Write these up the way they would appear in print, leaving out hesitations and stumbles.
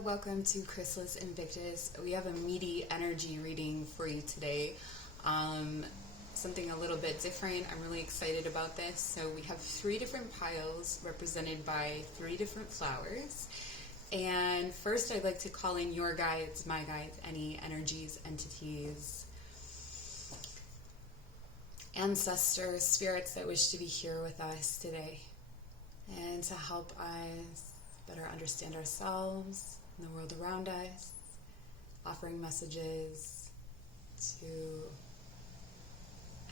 welcome to Chrysalis, Invictus. We have a meaty energy reading for you today. Something a little bit different. I'm really excited about this. So we have 3 different piles represented by 3 different flowers. And first I'd like to call in your guides, my guides, any energies, entities, ancestors, spirits that wish to be here with us today and to help us better understand ourselves and the world around us, offering messages to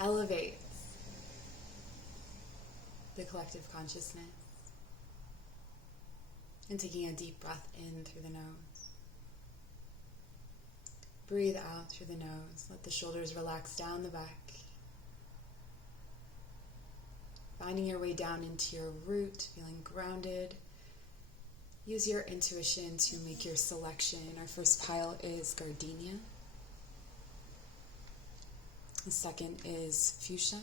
elevate the collective consciousness, and taking a deep breath in through the nose. Breathe out through the nose. Let the shoulders relax down the back. Finding your way down into your root, feeling grounded. Use your intuition to make your selection. Our first pile is gardenia. The second is fuchsia.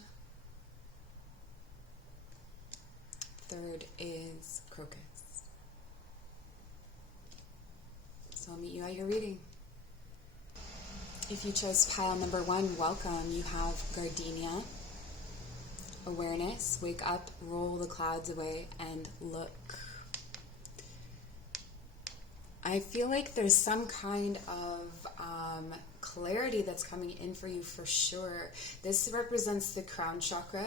Third is crocus. So I'll meet you at your reading. If you chose pile number 1, welcome. You have gardenia, awareness, wake up, roll the clouds away, and look. I feel like there's some kind of clarity that's coming in for you for sure. This represents the crown chakra,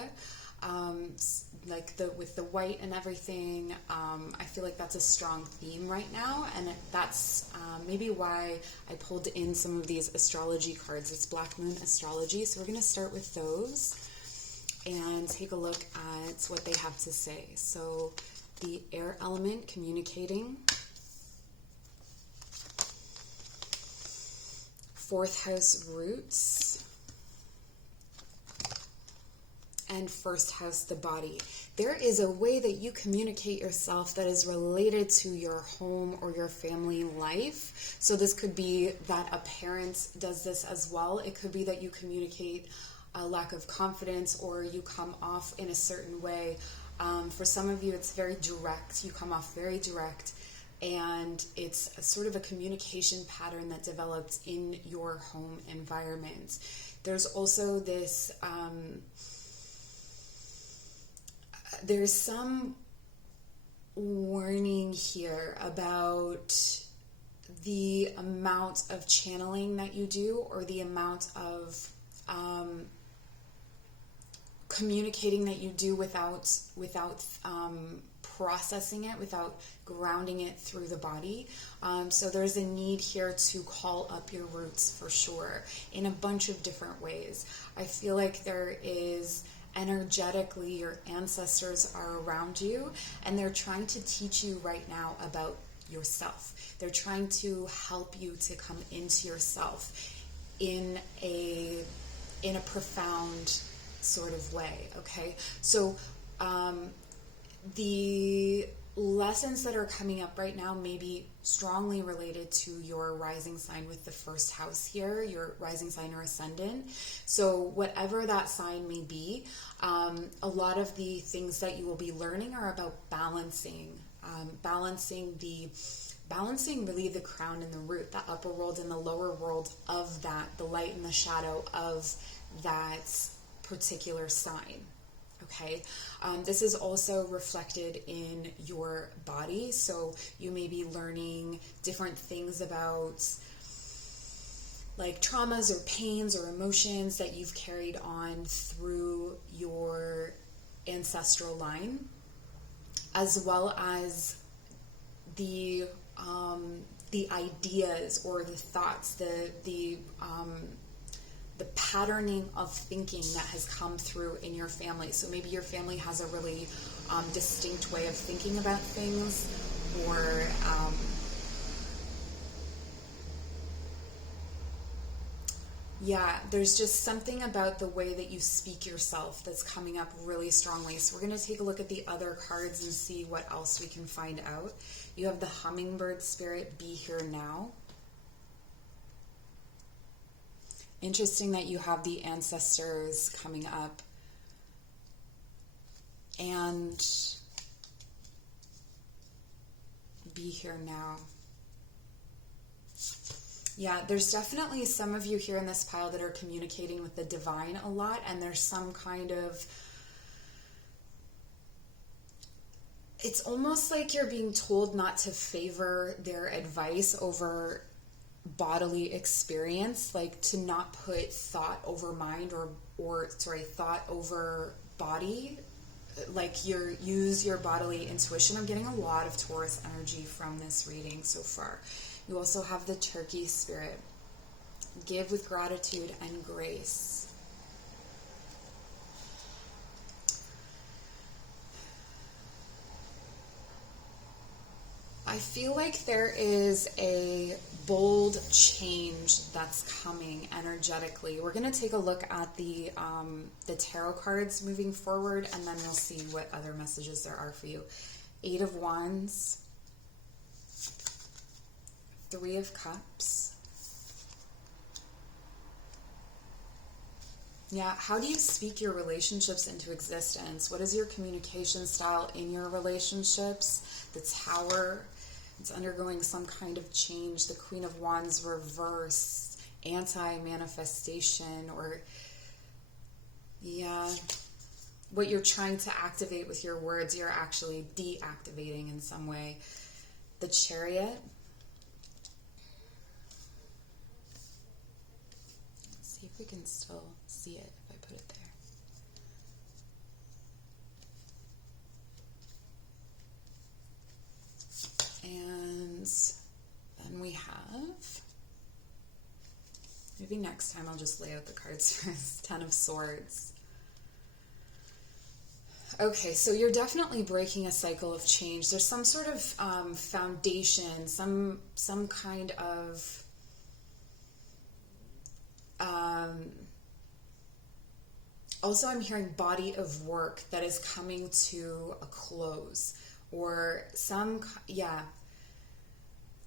with the white and everything. I feel like that's a strong theme right now, and that's maybe why I pulled in some of these astrology cards. It's Black Moon Astrology, so we're going to start with those and take a look at what they have to say. So the air element, communicating. 4th house, roots, and 1st house, the body. There is a way that you communicate yourself that is related to your home or your family life. So this could be that a parent does this as well. It could be that you communicate a lack of confidence, or you come off in a certain way. For some of you, it's very direct. You come off very direct. And it's a sort of a communication pattern that developed in your home environment. There's also this, there's some warning here about the amount of channeling that you do, or the amount of communicating that you do without processing it, without grounding it through the body. So there's a need here to call up your roots for sure in a bunch of different ways. I feel like there is energetically your ancestors are around you, and they're trying to teach you right now about yourself. They're trying to help you to come into yourself in a profound sort of way, okay? So the lessons that are coming up right now may be strongly related to your rising sign with the 1st house here, your rising sign or ascendant. So whatever that sign may be, a lot of the things that you will be learning are about balancing really the crown and the root, the upper world and the lower world of that, the light and the shadow of that particular sign. Okay, this is also reflected in your body, so you may be learning different things about like traumas or pains or emotions that you've carried on through your ancestral line, as well as the ideas or the thoughts, the patterning of thinking that has come through in your family. So maybe your family has a really distinct way of thinking about things, or there's just something about the way that you speak yourself that's coming up really strongly. So we're going to take a look at the other cards and see what else we can find out. You have the hummingbird spirit, be here now. Interesting that you have the ancestors coming up. And be here now. Yeah, there's definitely some of you here in this pile that are communicating with the divine a lot, and there's some kind of, it's almost like you're being told not to favor their advice over bodily experience, like to not put thought over mind, or thought over body, like use your bodily intuition. I'm getting a lot of Taurus energy from this reading so far. You also have the Turkey spirit. Give with gratitude and grace. I feel like there is a bold change that's coming energetically. We're going to take a look at the tarot cards moving forward, and then we'll see what other messages there are for you. 8 of Wands, 3 of Cups. Yeah, how do you speak your relationships into existence? What is your communication style in your relationships? The Tower, it's undergoing some kind of change. The Queen of Wands reverse, anti-manifestation, or yeah, what you're trying to activate with your words, you're actually deactivating in some way. The Chariot. Let's see if we can still see it if I put it there. And then we have, maybe next time I'll just lay out the cards first. 10 of Swords. Okay, so you're definitely breaking a cycle of change. There's some sort of foundation, some kind of also I'm hearing body of work that is coming to a close, or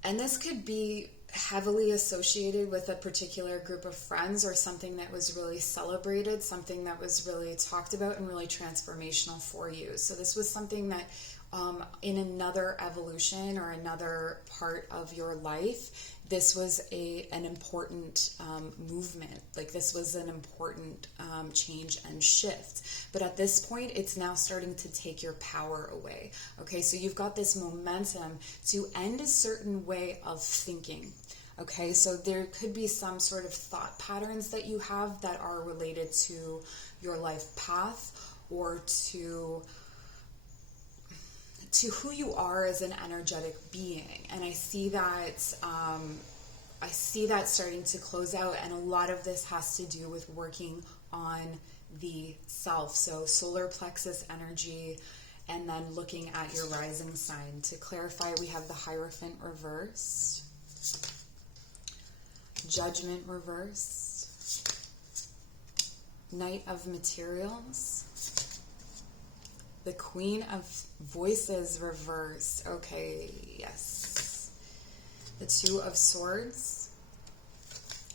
and this could be heavily associated with a particular group of friends, or something that was really celebrated, something that was really talked about and really transformational for you. So this was something that in another evolution or another part of your life, this was an important movement. Like this was an important change and shift. But at this point, it's now starting to take your power away. Okay, so you've got this momentum to end a certain way of thinking. Okay, so there could be some sort of thought patterns that you have that are related to your life path, or to who you are as an energetic being. And I see that starting to close out, and a lot of this has to do with working on the self. So solar plexus energy, and then looking at your rising sign. To clarify, we have the Hierophant reversed, Judgment reversed, Knight of Materials, the Queen of Voices reversed. Okay, yes. The 2 of Swords,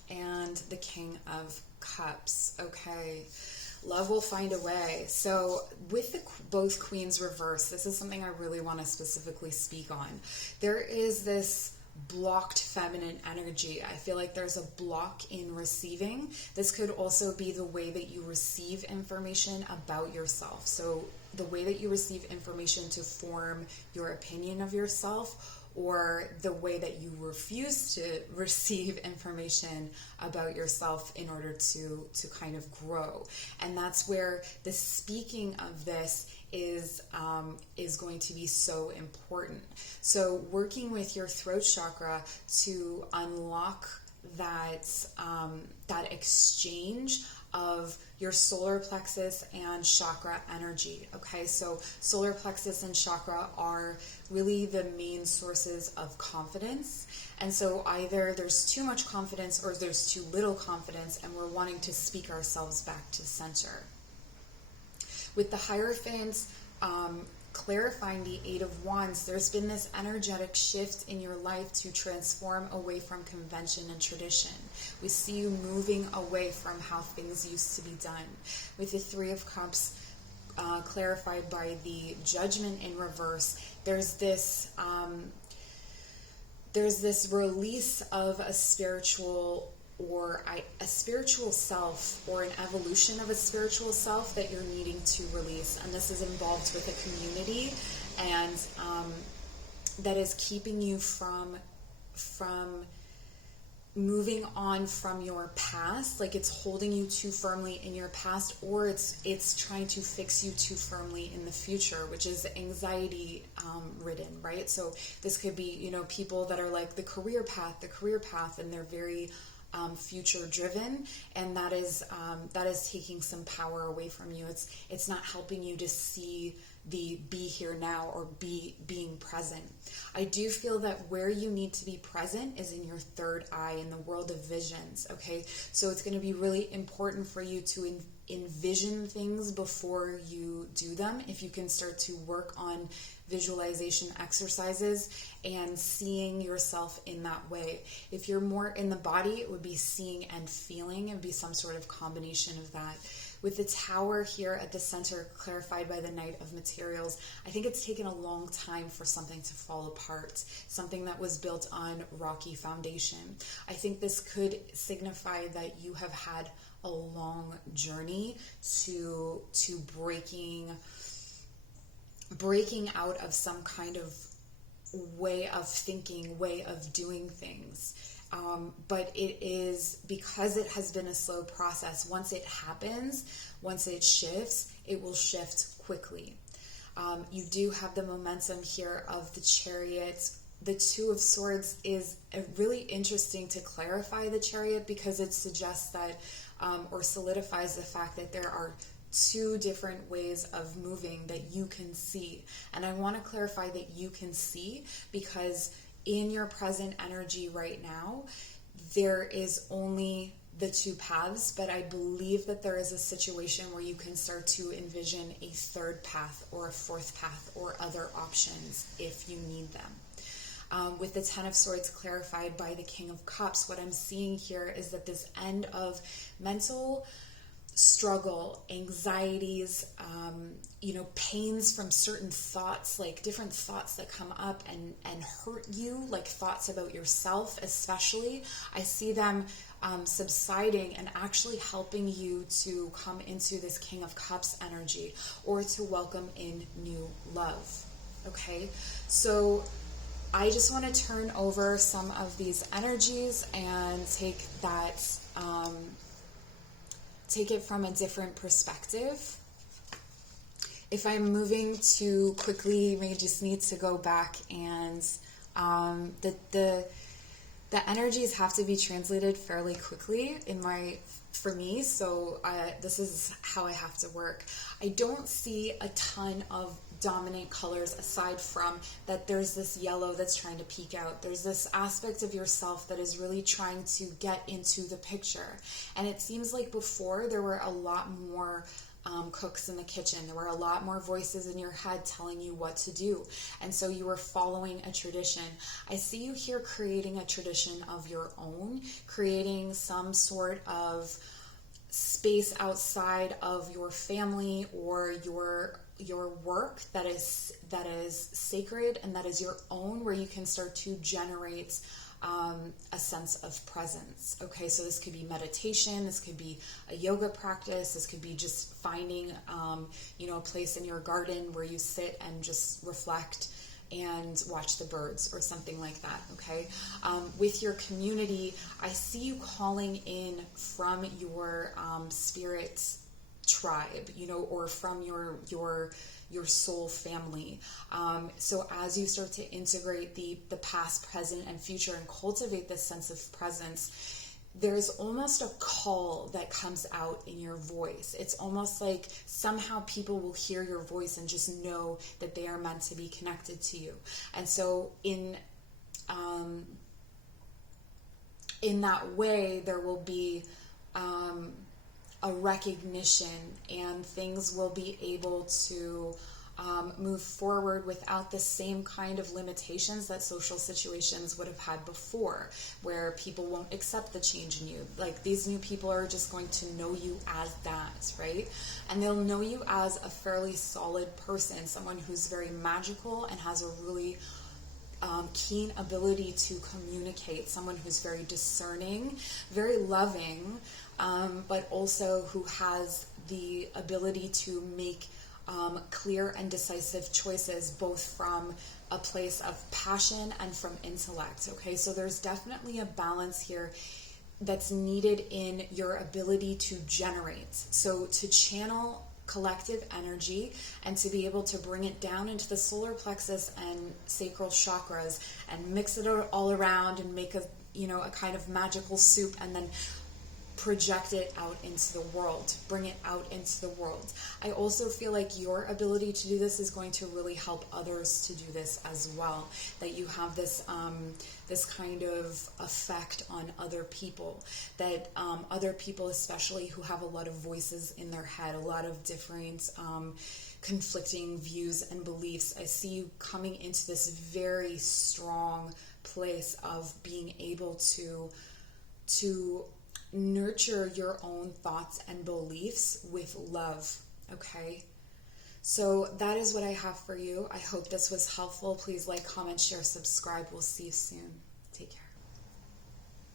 and the King of Cups. Okay, love will find a way. So with both Queens reversed, this is something I really want to specifically speak on. There is this blocked feminine energy. I feel like there's a block in receiving. This could also be the way that you receive information about yourself. So the way that you receive information to form your opinion of yourself, or the way that you refuse to receive information about yourself in order to kind of grow. And that's where the speaking of this is going to be so important. So working with your throat chakra to unlock that exchange of your solar plexus and chakra energy. Okay, so solar plexus and chakra are really the main sources of confidence. And so either there's too much confidence or there's too little confidence, and we're wanting to speak ourselves back to center. With the Hierophant clarifying the 8 of Wands, there's been this energetic shift in your life to transform away from convention and tradition. We see you moving away from how things used to be done. With the 3 of Cups clarified by the Judgment in reverse, there's there's this release of a spiritual self, or an evolution of a spiritual self that you're needing to release. And this is involved with a community, and that is keeping you from moving on from your past. Like, it's holding you too firmly in your past, or it's trying to fix you too firmly in the future, which is anxiety ridden, right? So this could be, people that are like the career path, and they're very future driven, and that is taking some power away from you. It's not helping you to see the be here now, or being present. I do feel that where you need to be present is in your third eye, in the world of visions. Okay, so it's going to be really important for you to envision things before you do them. If you can start to work on visualization exercises and seeing yourself in that way. If you're more in the body, it would be seeing and feeling. It would be some sort of combination of that. With the Tower here at the center, clarified by the Knight of Materials, I think it's taken a long time for something to fall apart, something that was built on rocky foundation. I think this could signify that you have had a long journey to breaking out of some kind of way of thinking, way of doing things. But it is, because it has been a slow process, once it happens, once it shifts, it will shift quickly. You do have the momentum here of the Chariot. The Two of Swords is really interesting to clarify the Chariot, because it suggests that, or solidifies the fact that there are two different ways of moving that you can see. And I want to clarify that you can see, because in your present energy right now, there is only the two paths, but I believe that there is a situation where you can start to envision a third path or a fourth path or other options if you need them. With the Ten of Swords clarified by the King of Cups, what I'm seeing here is that this end of mental struggle, anxieties, pains from certain thoughts, like different thoughts that come up and hurt you, like thoughts about yourself especially. I see them subsiding and actually helping you to come into this King of Cups energy, or to welcome in new love. Okay, so I just want to turn over some of these energies and take it from a different perspective. If I'm moving too quickly, you may just need to go back, and the energies have to be translated fairly quickly for me, so this is how I have to work. I don't see a ton of dominant colors, aside from that there's this yellow that's trying to peek out. There's this aspect of yourself that is really trying to get into the picture. And it seems like before there were a lot more cooks in the kitchen. There were a lot more voices in your head telling you what to do. And so you were following a tradition. I see you here creating a tradition of your own, creating some sort of space outside of your family or your work that is sacred and that is your own, where you can start to generate a sense of presence. Okay, so this could be meditation, this could be a yoga practice, this could be just finding a place in your garden where you sit and just reflect and watch the birds or something like that. Okay, with your community, I see you calling in from your spirit tribe, or from your soul family. So as you start to integrate the past, present, and future, and cultivate this sense of presence, there's almost a call that comes out in your voice. It's almost like somehow people will hear your voice and just know that they are meant to be connected to you. And so in that way, there will be a recognition, and things will be able to move forward without the same kind of limitations that social situations would have had before, where people won't accept the change in you. Like, these new people are just going to know you as that, right? And they'll know you as a fairly solid person, someone who's very magical and has a really keen ability to communicate, someone who's very discerning, very loving, but also who has the ability to make clear and decisive choices, both from a place of passion and from intellect. Okay, so there's definitely a balance here that's needed in your ability to generate. So to channel collective energy and to be able to bring it down into the solar plexus and sacral chakras and mix it all around and make a kind of magical soup, and then project it out into the world, bring it out into the world. I also feel like your ability to do this is going to really help others to do this as well, that you have this this kind of effect on other people, that other people, especially who have a lot of voices in their head, a lot of different conflicting views and beliefs. I see you coming into this very strong place of being able to nurture your own thoughts and beliefs with love. Okay, so that is what I have for you. I hope this was helpful. Please like, comment, share, subscribe. We'll see you soon. Take care.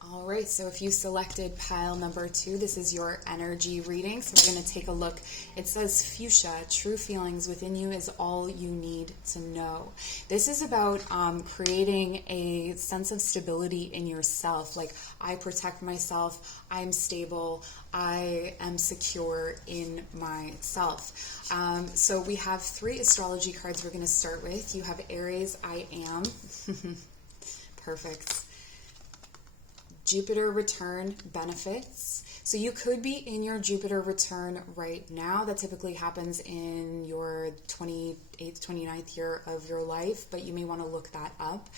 All right, so if you selected pile number 2, this is your energy reading. So we're going to take a look. It says fuchsia, true feelings within you is all you need to know. This is about creating a sense of stability in yourself. Like, I protect myself, I'm stable, I am secure in myself. So we have 3 astrology cards we're going to start with. You have Aries, I am. Perfect. Jupiter return benefits. So you could be in your Jupiter return right now. That typically happens in your 28th, 29th year of your life, but you may want to look that up.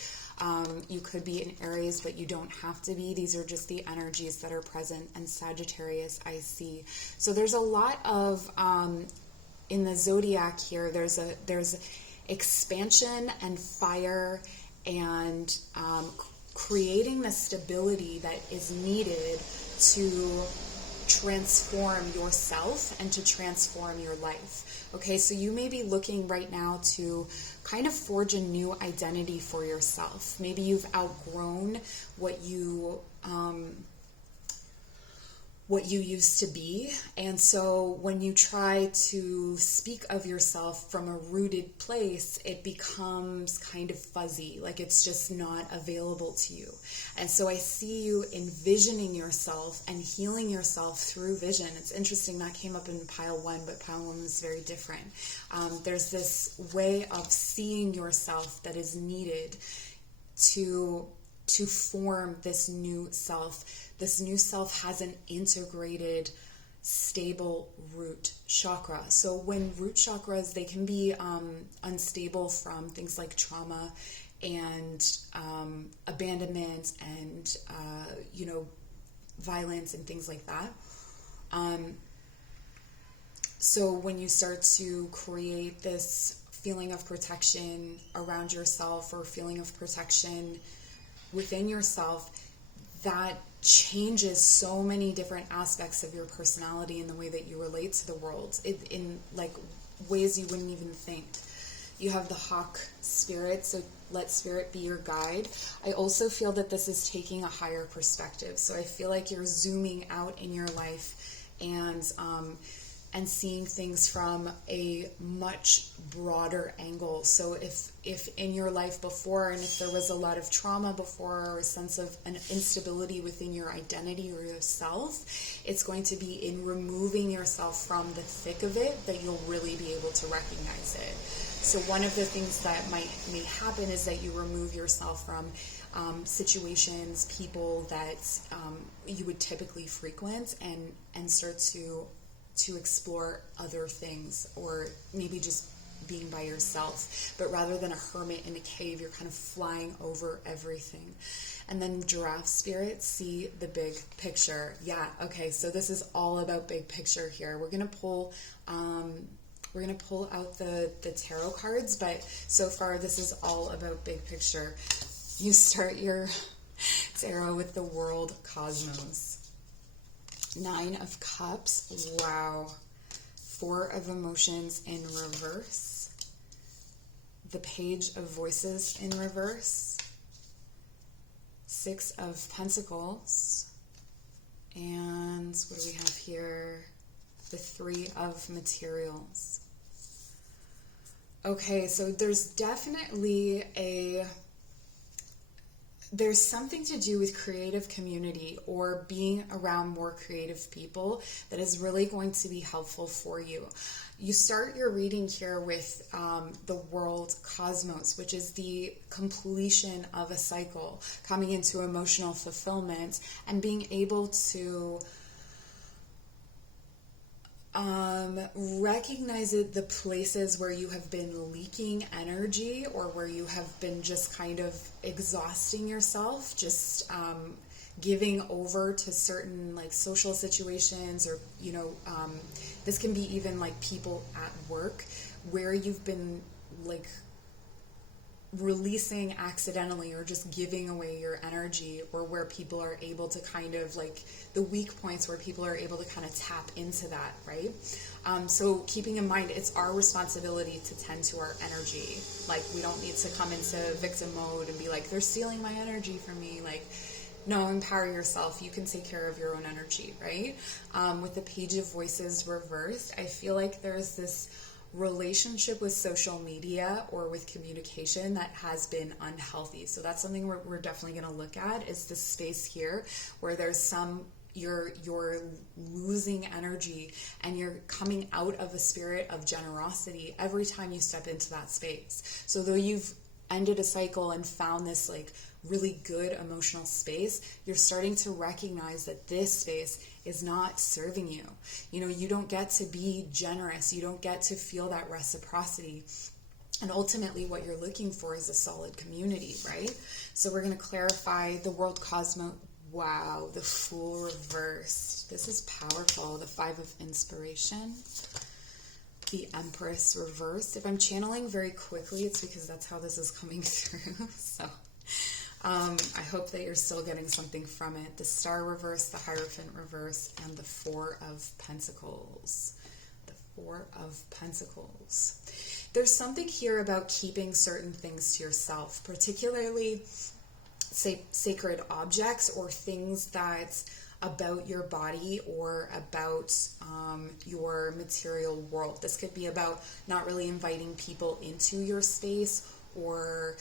You could be in Aries, but you don't have to be. These are just the energies that are present. And Sagittarius, I see. So there's a lot of, in the zodiac here, there's expansion and fire and creating the stability that is needed to transform yourself and to transform your life. Okay, so you may be looking right now to kind of forge a new identity for yourself. Maybe you've outgrown what you used to be, and so when you try to speak of yourself from a rooted place, it becomes kind of fuzzy, like it's just not available to you. And so I see you envisioning yourself and healing yourself through vision. It's interesting, that came up in pile 1, but pile 1 was very different. There's this way of seeing yourself that is needed to form this new self. This new self has an integrated, stable root chakra. So when root chakras, they can be unstable from things like trauma and abandonment and, violence and things like that. So when you start to create this feeling of protection around yourself or feeling of protection within yourself, that changes so many different aspects of your personality and the way that you relate to the world in like ways you wouldn't even think. You have the hawk spirit, so let spirit be your guide. I also feel that this is taking a higher perspective. So I feel like you're zooming out in your life and seeing things from a much broader angle. So if in your life before, and if there was a lot of trauma before, or a sense of an instability within your identity or yourself, it's going to be in removing yourself from the thick of it that you'll really be able to recognize it. So one of the things that may happen is that you remove yourself from situations, people that you would typically frequent, and start to explore other things, or maybe just being by yourself. But rather than a hermit in a cave, you're kind of flying over everything. And then giraffe spirit, see the big picture. Yeah, okay, so this is all about big picture here. We're gonna pull out the tarot cards, but so far this is all about big picture. You start your tarot with the world cosmos. 9 of Cups, wow. 4 of Emotions in reverse. the Page of Voices in reverse, Six of Pentacles, and what do we have here? The Three of Materials. Okay, so there's definitely there's something to do with creative community or being around more creative people that is really going to be helpful for you. You start your reading here with the world cosmos, which is the completion of a cycle, coming into emotional fulfillment and being able to recognize the places where you have been leaking energy or where you have been just kind of exhausting yourself, just giving over to certain like social situations, or this can be even like people at work where you've been like releasing accidentally or just giving away your energy, or where people are able to kind of like the weak points where people are able to kind of tap into that, right? So keeping in mind, it's our responsibility to tend to our energy. Like, we don't need to come into victim mode and be like, they're stealing my energy from me. Like, no, empower yourself. You can take care of your own energy, right? With the Page of Voices reversed, I feel like there's this relationship with social media or with communication that has been unhealthy. So that's something we're definitely going to look at, is this space here where there's you're losing energy and you're coming out of a spirit of generosity every time you step into that space. So though you've ended a cycle and found this like really good emotional space, you're starting to recognize that this space is not serving you. You don't get to be generous. You don't get to feel that reciprocity. And ultimately what you're looking for is a solid community, right? So we're going to clarify the world cosmos. Wow, the Fool reversed. This is powerful. The Five of Inspiration. The Empress reversed. If I'm channeling very quickly, it's because that's how this is coming through. So I hope that you're still getting something from it. The Star reversed, the Hierophant reversed, and the Four of Pentacles. The Four of Pentacles. There's something here about keeping certain things to yourself, particularly sacred objects or things that's about your body or about your material world. This could be about not really inviting people into your space, or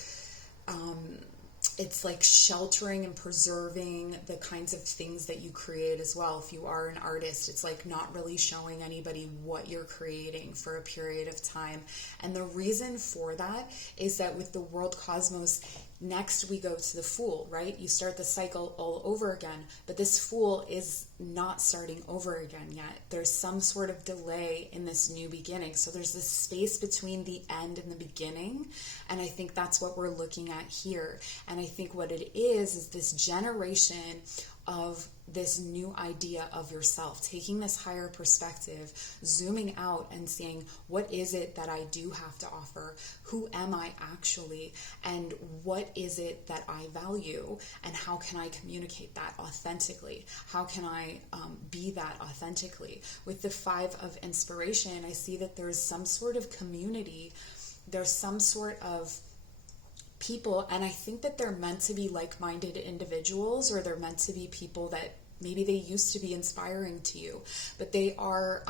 it's like sheltering and preserving the kinds of things that you create as well. If you are an artist, it's like not really showing anybody what you're creating for a period of time. And the reason for that is that with the world cosmos, next we go to the Fool, right? You start the cycle all over again, but this Fool is not starting over again yet. There's some sort of delay in this new beginning. So there's this space between the end and the beginning. And I think that's what we're looking at here. And I think what it is this generation of this new idea of yourself, taking this higher perspective, zooming out and seeing, what is it that I do have to offer? Who am I actually? And what is it that I value? And how can I communicate that authentically? How can I be that authentically? With the Five of Inspiration, I see that there's some sort of community. There's some sort of people, and I think that they're meant to be like-minded individuals, or they're meant to be people that maybe they used to be inspiring to you, but they are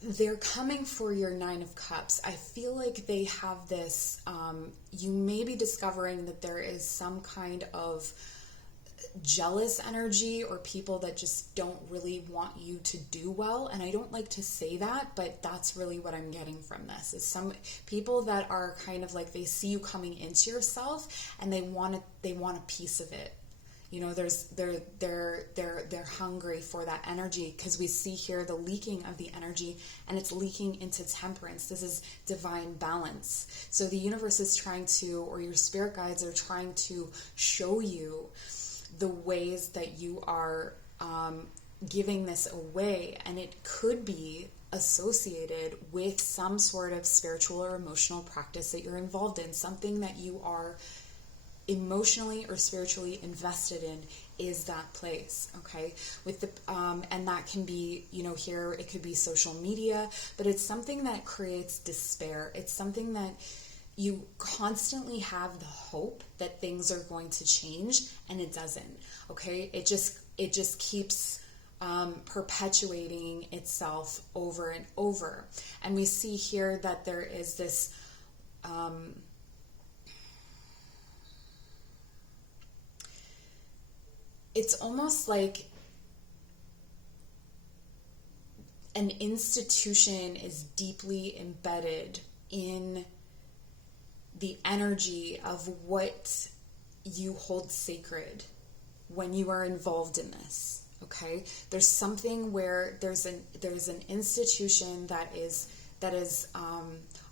they're coming for your Nine of Cups. I feel like they have this you may be discovering that there is some kind of jealous energy, or people that just don't really want you to do well. And I don't like to say that, but that's really what I'm getting from this, is some people that are kind of like, they see you coming into yourself and they want a piece of it. They're hungry for that energy, because we see here the leaking of the energy, and it's leaking into Temperance. This is divine balance. So the universe is trying to, or your spirit guides are trying to show you the ways that you are giving this away, and it could be associated with some sort of spiritual or emotional practice that you're involved in, something that you are emotionally or spiritually invested in is that place, okay? With the and that can be, you know, here it could be social media, but it's something that creates despair. It's something that you constantly have the hope that things are going to change, and it doesn't, okay? It just keeps perpetuating itself over and over. And we see here that there is this it's almost like an institution is deeply embedded in the energy of what you hold sacred when you are involved in this. Okay, there's something where there's an institution that is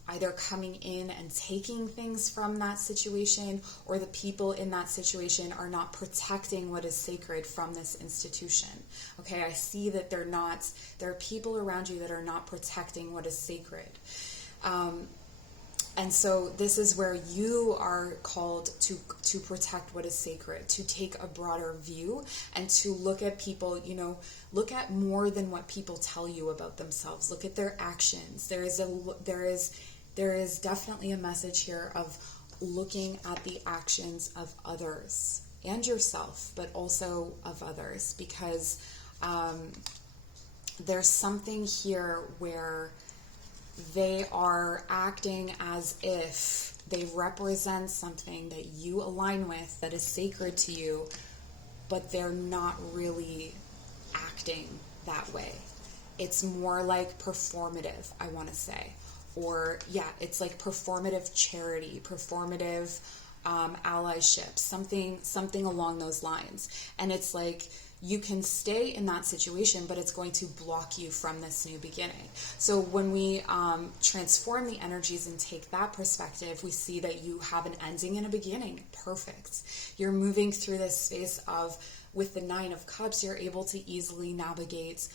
either coming in and taking things from that situation, or the people in that situation are not protecting what is sacred from this institution. Okay, I see that there are people around you that are not protecting what is sacred. And so this is where you are called to protect what is sacred, to take a broader view and to look at people, you know, look at more than what people tell you about themselves. Look at their actions. There is definitely a message here of looking at the actions of others and yourself, but also of others, because there's something here where they are acting as if they represent something that you align with, that is sacred to you, but they're not really acting that way. It's more like performative, I want to say. Or, yeah, it's like performative charity, performative allyship, something along those lines. And it's like, you can stay in that situation, but it's going to block you from this new beginning. So when we transform the energies and take that perspective, we see that you have an ending and a beginning. Perfect. You're moving through this space of, with the Nine of Cups, you're able to easily navigate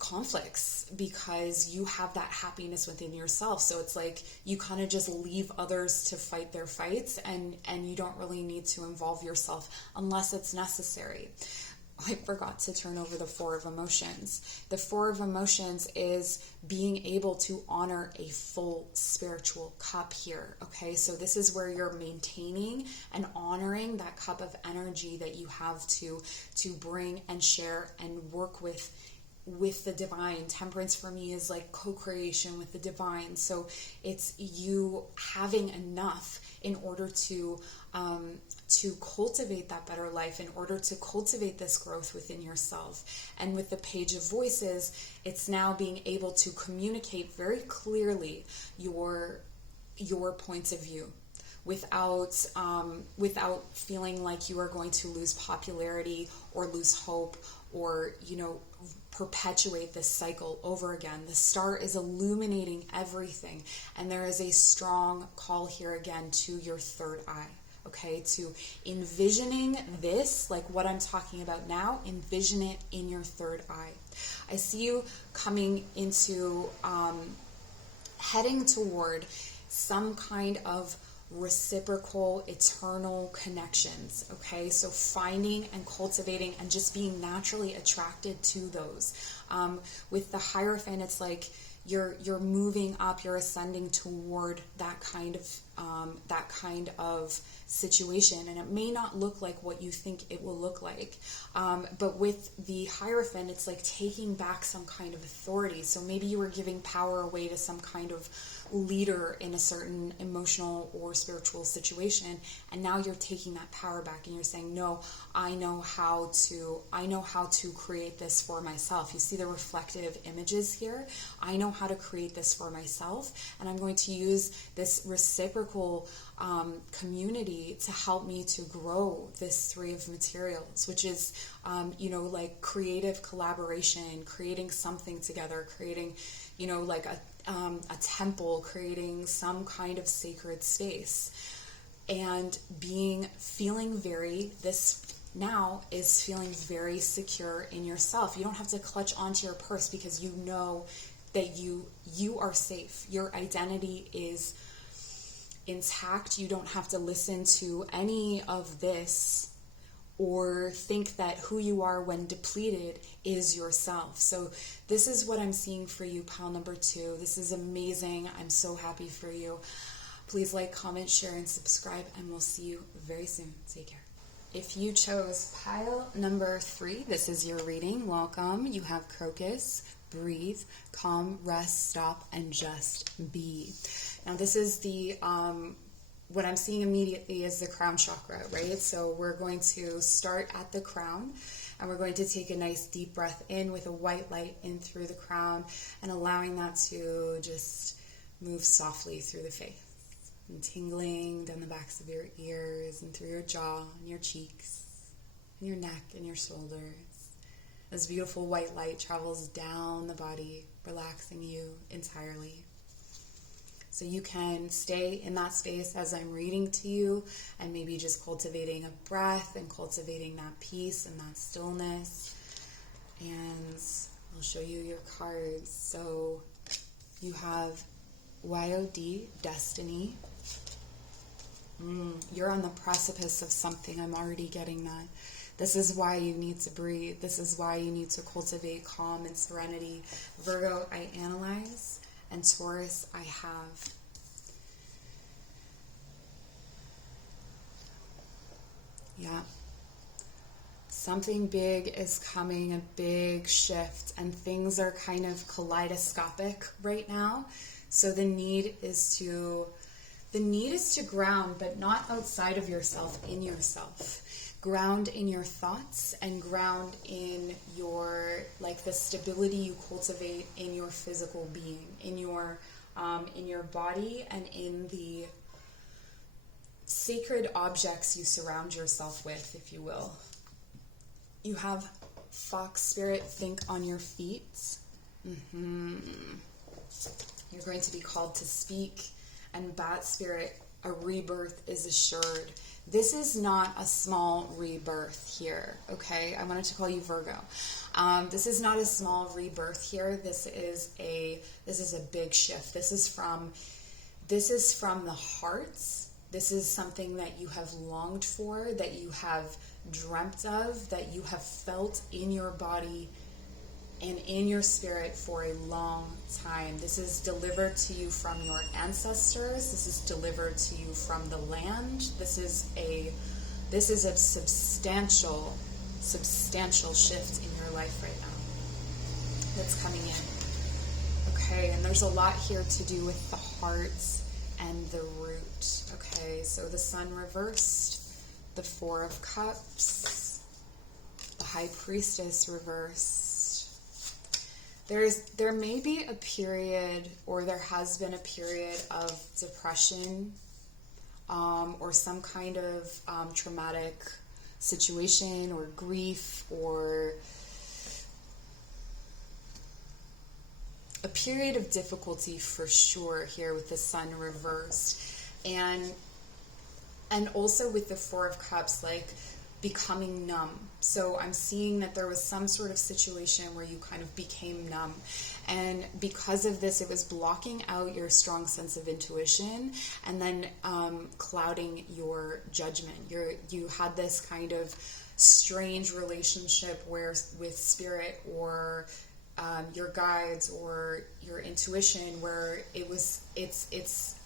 conflicts because you have that happiness within yourself. So it's like you kind of just leave others to fight their fights, and you don't really need to involve yourself unless it's necessary. I forgot to turn over the Four of Emotions. The Four of Emotions is being able to honor a full spiritual cup here. Okay, so this is where you're maintaining and honoring that cup of energy that you have to bring and share and work with the divine. Temperance for me is like co-creation with the divine. So it's you having enough in order to cultivate that better life, in order to cultivate this growth within yourself. And with the Page of Voices, it's now being able to communicate very clearly your points of view without feeling like you are going to lose popularity or lose hope, or, you know, perpetuate this cycle over again. The star is illuminating everything, and there is a strong call here again to your third eye. Okay, to envisioning this, like what I'm talking about now, envision it in your third eye. I see you coming into, heading toward some kind of reciprocal, eternal connections. Okay, so finding and cultivating and just being naturally attracted to those. With the Hierophant, it's like you're moving up, you're ascending toward that kind of situation, and it may not look like what you think it will look like. But with the Hierophant, it's like taking back some kind of authority. So maybe you were giving power away to some kind of leader in a certain emotional or spiritual situation, and now you're taking that power back and you're saying, no, I know how to create this for myself. You see the reflective images here. I know how to create this for myself, and I'm going to use this reciprocal community to help me to grow this Three of Materials, which is like creative collaboration, creating something together, creating like a temple, creating some kind of sacred space, and feeling very secure in yourself. You don't have to clutch onto your purse because you know that you are safe. Your identity is intact. You don't have to listen to any of this or think that who you are when depleted is yourself. So this is what I'm seeing for you, pile number 2. This is amazing. I'm so happy for you. Please like, comment, share, and subscribe, and we'll see you very soon. Take care. If you chose pile number 3, this is your reading. Welcome. You have Crocus, Breathe, Calm, Rest, Stop, and Just Be. Now this is the what I'm seeing immediately is the crown chakra, right? So we're going to start at the crown, and we're going to take a nice deep breath in with a white light in through the crown, and allowing that to just move softly through the face, and tingling down the backs of your ears and through your jaw and your cheeks and your neck and your shoulders. This beautiful white light travels down the body, relaxing you entirely. So you can stay in that space as I'm reading to you, and maybe just cultivating a breath and cultivating that peace and that stillness. And I'll show you your cards. So you have YOD, Destiny. You're on the precipice of something. I'm already getting that. This is why you need to breathe. This is why you need to cultivate calm and serenity. Virgo, I analyze. And Taurus, I have. Yeah. Something big is coming, a big shift, and things are kind of kaleidoscopic right now. So the need is to ground, but not outside of yourself, in yourself. Ground in your thoughts and ground in your, like, the stability you cultivate in your physical being, in your body, and in the sacred objects you surround yourself with, if you will. You have Fox Spirit, think on your feet. You're going to be called to speak. And Bat Spirit, a rebirth is assured. This is not a small rebirth here, okay? I wanted to call you Virgo. This is not a small rebirth here. This is a big shift. This is from the heart. This is something that you have longed for, that you have dreamt of, that you have felt in your body and in your spirit for a long time. This is delivered to you from your ancestors. This is delivered to you from the land. This is a substantial shift in your life right now that's coming in. Okay, and there's a lot here to do with the heart and the root. Okay, so the Sun reversed, the Four of Cups, the High Priestess reversed. There may be a period, or there has been a period of depression, or some kind of traumatic situation, or grief, or a period of difficulty for sure here with the Sun reversed, and also with the Four of Cups, like becoming numb. So I'm seeing that there was some sort of situation where you kind of became numb, and because of this, it was blocking out your strong sense of intuition, and then clouding your judgment. You had this kind of strange relationship with spirit, or your guides, or your intuition, where it's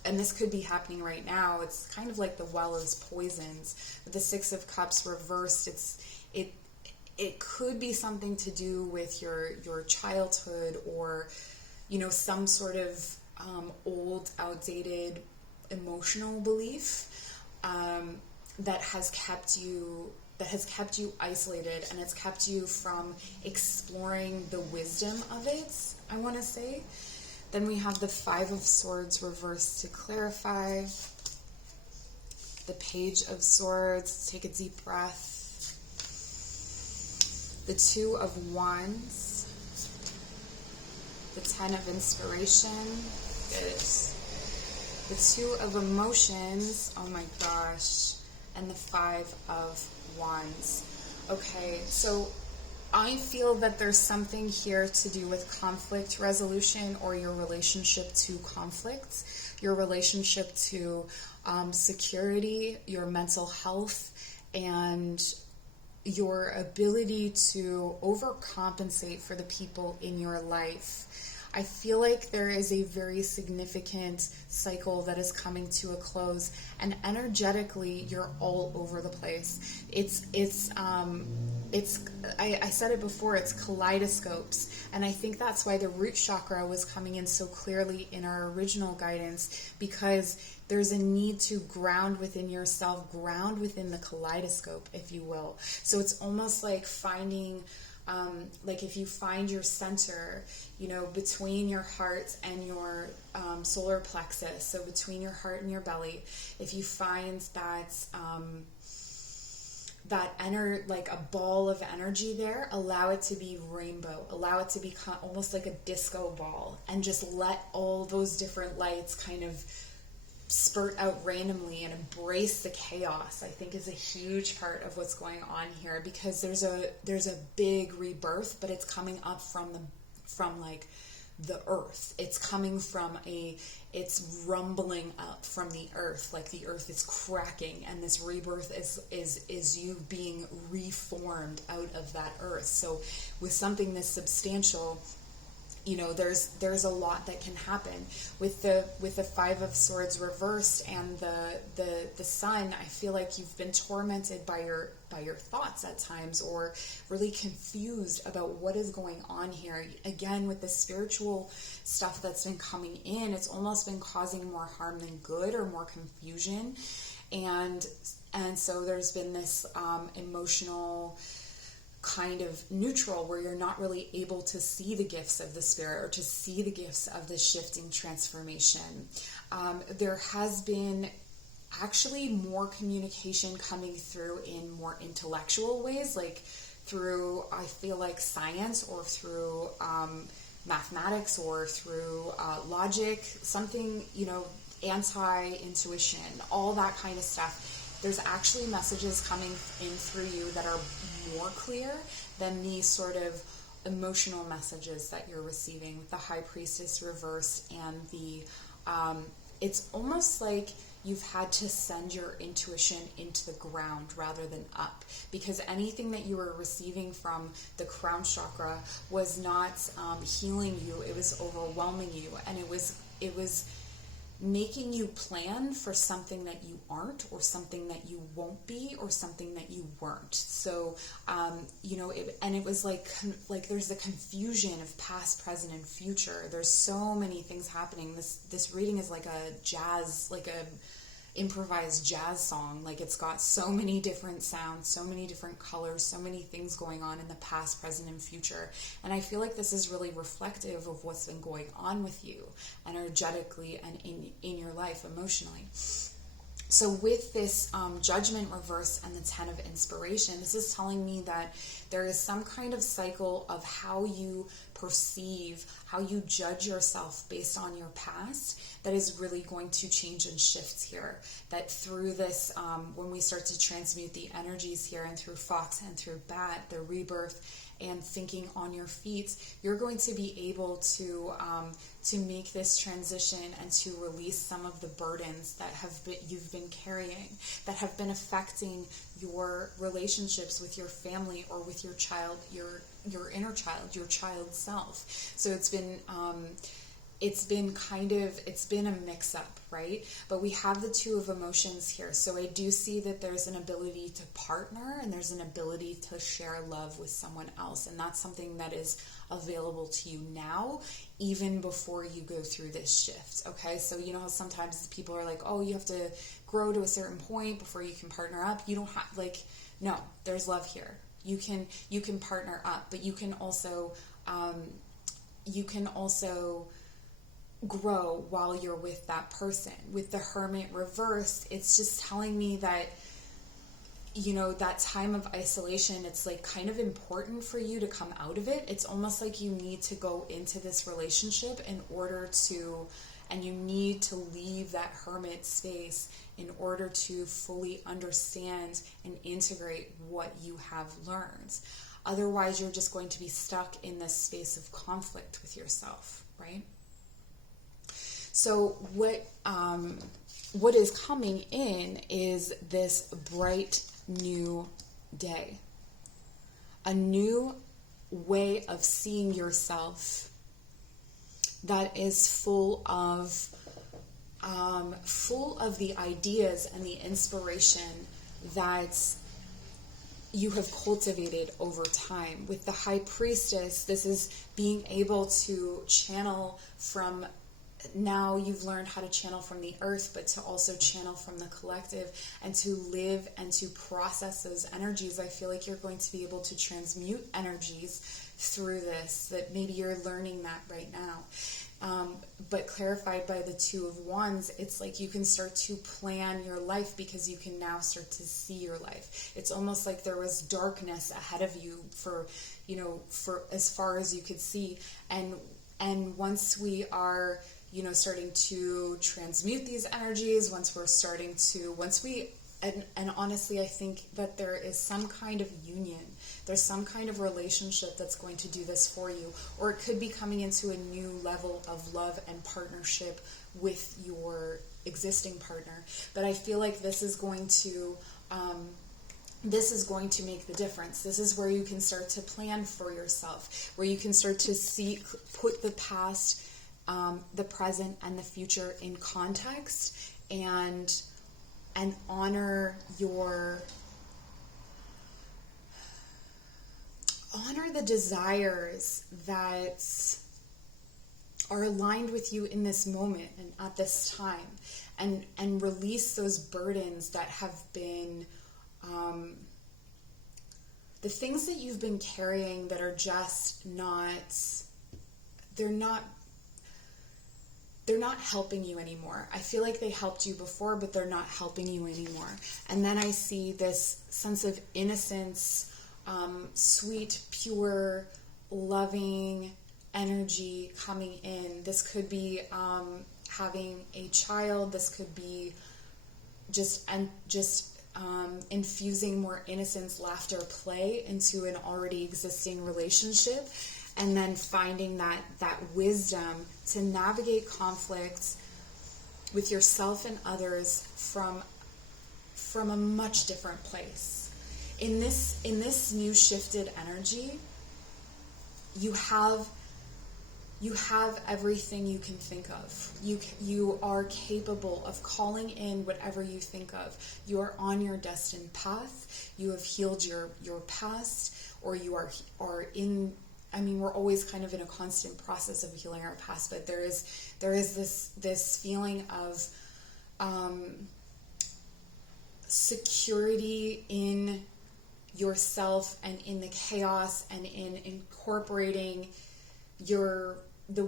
and this could be happening right now. It's kind of like the well is poisoned. With the Six of Cups reversed, it could be something to do with your childhood, or some sort of old, outdated emotional belief that has kept you isolated, and it's kept you from exploring the wisdom of it, I want to say. Then we have the Five of Swords reversed to clarify. The Page of Swords, take a deep breath. The Two of Wands. The Ten of Inspiration. Good. The Two of Emotions. Oh my gosh. And the Five of Wands. Okay, so I feel that there's something here to do with conflict resolution, or your relationship to conflict, your relationship to security, your mental health, and your ability to overcompensate for the people in your life. I feel like there is a very significant cycle that is coming to a close, and energetically you're all over the place. I said it before, it's kaleidoscopes, and I think that's why the root chakra was coming in so clearly in our original guidance, because there's a need to ground within yourself, ground within the kaleidoscope, if you will. So it's almost like finding, like if you find your center, you know, between your heart and your solar plexus, so between your heart and your belly, if you find that like a ball of energy there, allow it to be rainbow, allow it to become almost like a disco ball, and just let all those different lights kind of spurt out randomly and embrace the chaos, I think is a huge part of what's going on here, because there's a big rebirth, but it's coming up from like the earth. It's coming from it's rumbling up from the earth, like the earth is cracking, and this rebirth is you being reformed out of that earth. So with something this substantial, you know, there's a lot that can happen with the Five of Swords reversed and the Sun. I feel like you've been tormented by your thoughts at times, or really confused about what is going on here. Again, with the spiritual stuff that's been coming in, it's almost been causing more harm than good, or more confusion, and so there's been this emotional kind of neutral where you're not really able to see the gifts of the spirit, or to see the gifts of the shifting transformation. There has been actually more communication coming through in more intellectual ways, like through, I feel like, science, or through mathematics, or through logic, something, you know, anti-intuition, all that kind of stuff. There's actually messages coming in through you that are more clear than these sort of emotional messages that you're receiving with the High Priestess reverse, and the it's almost like you've had to send your intuition into the ground rather than up, because anything that you were receiving from the crown chakra was not healing you, it was overwhelming you, and it was making you plan for something that you aren't, or something that you won't be, or something that you weren't. So, you know, it was like there's the confusion of past, present, and future. There's so many things happening. This reading is like a jazz, like a improvised jazz song. Like, it's got so many different sounds, so many different colors, so many things going on in the past, present, and future. And I feel like this is really reflective of what's been going on with you energetically and in your life emotionally. So with this Judgment reverse and the 10 of Inspiration, this is telling me that there is some kind of cycle of how you perceive, how you judge yourself based on your past, that is really going to change and shift here. That through this, when we start to transmute the energies here, and through Fox and through Bat, the rebirth, and thinking on your feet, you're going to be able to make this transition and to release some of the burdens that you've been carrying, that have been affecting your relationships with your family, or with your child, your inner child, your child self. So it's been a mix-up, right? But we have the Two of Emotions here. So I do see that there's an ability to partner, and there's an ability to share love with someone else. And that's something that is available to you now, even before you go through this shift, okay? So you know how sometimes people are like, oh, you have to grow to a certain point before you can partner up. You don't have, like, no, there's love here. You can partner up, but you can also grow while you're with that person. With the Hermit reversed, it's just telling me that, you know, that time of isolation, it's like kind of important for you to come out of it. It's almost like you need to go into this relationship in order to, and you need to leave that hermit space in order to fully understand and integrate what you have learned. Otherwise, you're just going to be stuck in this space of conflict with yourself, right? So what is coming in is this bright new day, a new way of seeing yourself that is full of the ideas and the inspiration that you have cultivated over time. With the High Priestess, this is being able to channel from, now you've learned how to channel from the earth, but to also channel from the collective and to live and to process those energies. I feel like you're going to be able to transmute energies through this, that maybe you're learning that right now. But clarified by the Two of Wands, it's like you can start to plan your life because you can now start to see your life. It's almost like there was darkness ahead of you for as far as you could see. And once we are, starting to transmute these energies, and honestly, I think that there is some kind of union. There's some kind of relationship that's going to do this for you. Or it could be coming into a new level of love and partnership with your existing partner. But I feel like this is going to make the difference. This is where you can start to plan for yourself, where you can start to put the past, the present, and the future in context, and honor the desires that are aligned with you in this moment and at this time, and release those burdens that have been the things that you've been carrying that are just they're not helping you anymore. I feel like they helped you before, but they're not helping you anymore. And then I see this sense of innocence, sweet, pure, loving energy coming in. This could be having a child. This could be just infusing more innocence, laughter, play into an already existing relationship. And then finding that wisdom to navigate conflicts with yourself and others from a much different place. In this new shifted energy, you have everything you can think of. You are capable of calling in whatever you think of. You are on your destined path. You have healed your past, or you are in. I mean, we're always kind of in a constant process of healing our past, but there is this feeling of security in yourself and in the chaos, and in incorporating the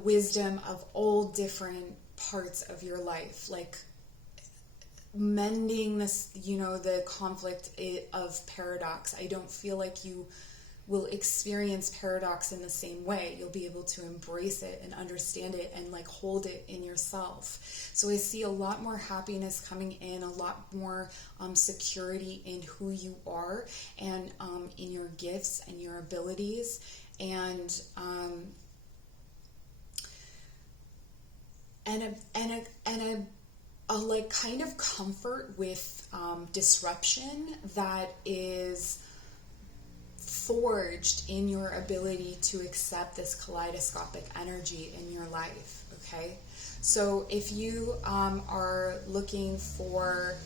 wisdom of all different parts of your life, like mending this, the conflict of paradox. I don't feel like you will experience paradox in the same way. You'll be able to embrace it and understand it and hold it in yourself. So I see a lot more happiness coming in, a lot more security in who you are, and in your gifts and your abilities, and a kind of comfort with disruption that is forged in your ability to accept this kaleidoscopic energy in your life. Okay, so if you are looking for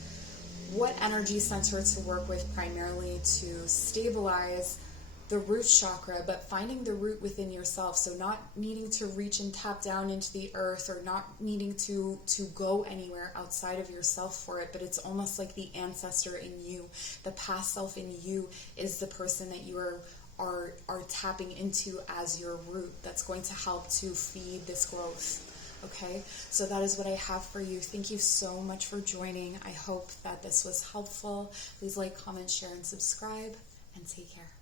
what energy center to work with primarily to stabilize the root chakra, but finding the root within yourself, so not needing to reach and tap down into the earth, or not needing to go anywhere outside of yourself for it, but it's almost like the ancestor in you, the past self in you, is the person that you are tapping into as your root that's going to help to feed this growth. Okay, so that is what I have for you. Thank you so much for joining. I hope that this was helpful. Please like, comment, share, and subscribe, and take care.